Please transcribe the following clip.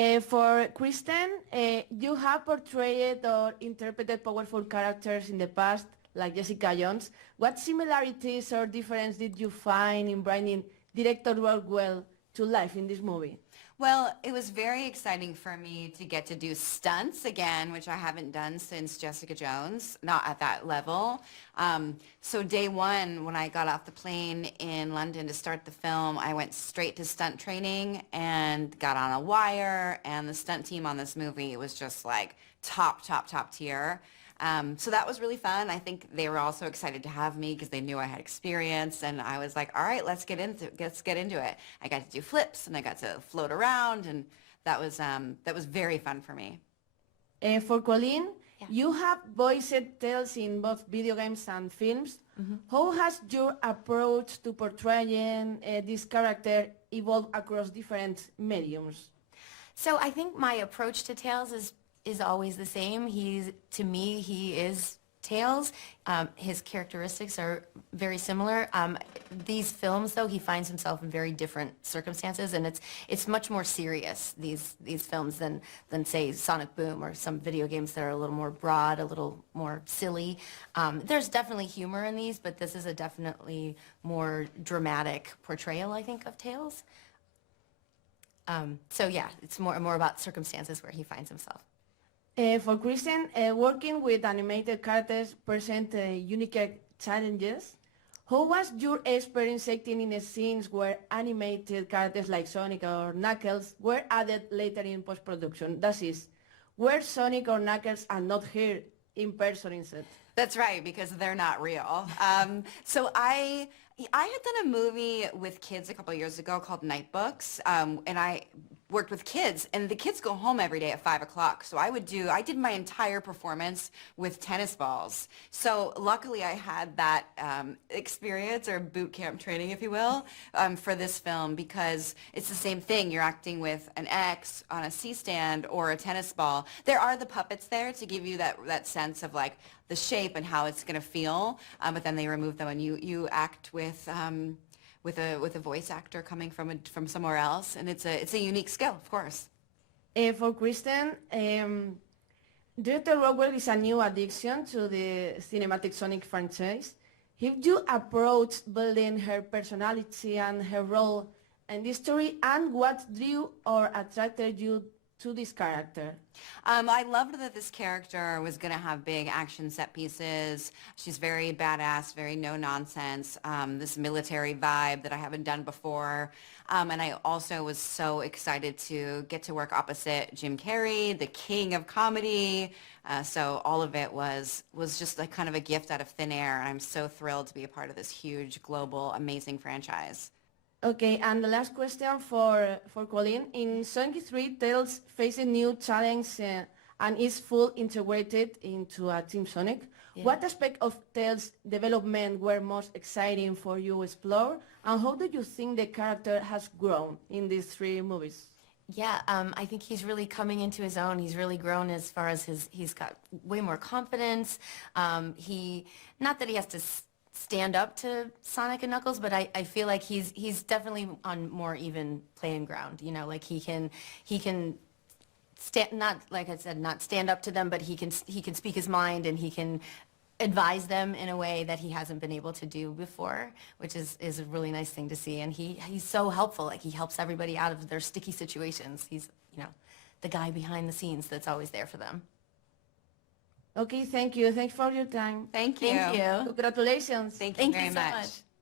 For Krysten, you have portrayed or interpreted powerful characters in the past, like Jessica Jones. What similarities or difference did you find in bringing director work well to life in this movie? Well, it was very exciting for me to get to do stunts again, which I haven't done since Jessica Jones, not at that level. So day one, when I got off the plane in London to start the film, I went straight to stunt training and got on a wire, and the stunt team on this movie was just like top tier. So that was really fun. I think they were also excited to have me because they knew I had experience, and I was like, all right, let's get into it. I got to do flips, and I got to float around, and that was very fun for me. For Colleen, you have voiced tales in both video games and films. How has your approach to portraying this character evolved across different mediums? So I think my approach to Tails is always the same. To me, he is Tails. His characteristics are very similar. These films, though, he finds himself in very different circumstances, and it's much more serious, these films, than say Sonic Boom or some video games that are a little more broad, a little more silly. There's definitely humor in these, but this is a definitely more dramatic portrayal, I think, of Tails. So yeah, it's more about circumstances where he finds himself. For Krysten, working with animated characters present unique challenges. How was your experience acting in scenes where animated characters like Sonic or Knuckles were added later in post-production? That is, where Sonic or Knuckles are not here in person instead? That's right, because they're not real. So I had done a movie with kids a couple of years ago called Nightbooks, and I worked with kids, and the kids go home every day at 5 o'clock. So I did my entire performance with tennis balls. So luckily I had that experience, or boot camp training, if you will, for this film, because it's the same thing. You're acting with an X on a C-stand or a tennis ball. There are the puppets there to give you that sense of like the shape and how it's going to feel, but then they remove them, and you act with a voice actor coming from somewhere else, and it's a unique skill, of course. For Krysten, Director Rockwell is a new addition to the cinematic Sonic franchise. Have you approached building her personality and her role in this story, and what drew or attracted you to this character? I loved that this character was going to have big action set pieces. She's very badass, very no-nonsense, this military vibe that I haven't done before. And I also was so excited to get to work opposite Jim Carrey, the king of comedy. So all of it was just like kind of a gift out of thin air. And I'm so thrilled to be a part of this huge, global, amazing franchise. Okay, and the last question for Colleen. In Sonic 3, Tails faces new challenge and is fully integrated into a Team Sonic. Yeah. What aspect of Tails' development were most exciting for you to explore, and how do you think the character has grown in these 3 movies? Yeah, I think he's really coming into his own. He's really grown as far as he's got way more confidence. Not that he has to stand up to Sonic and Knuckles, but I feel like he's definitely on more even playing ground. You know, like he can stand, not like I said, not stand up to them, but he can speak his mind, and he can advise them in a way that he hasn't been able to do before, which is a really nice thing to see. And he's so helpful. Like, he helps everybody out of their sticky situations. He's, you know, the guy behind the scenes that's always there for them. Okay, thank you. Thanks for your time. Thank you. Thank you. Congratulations. Thank you very so much. much.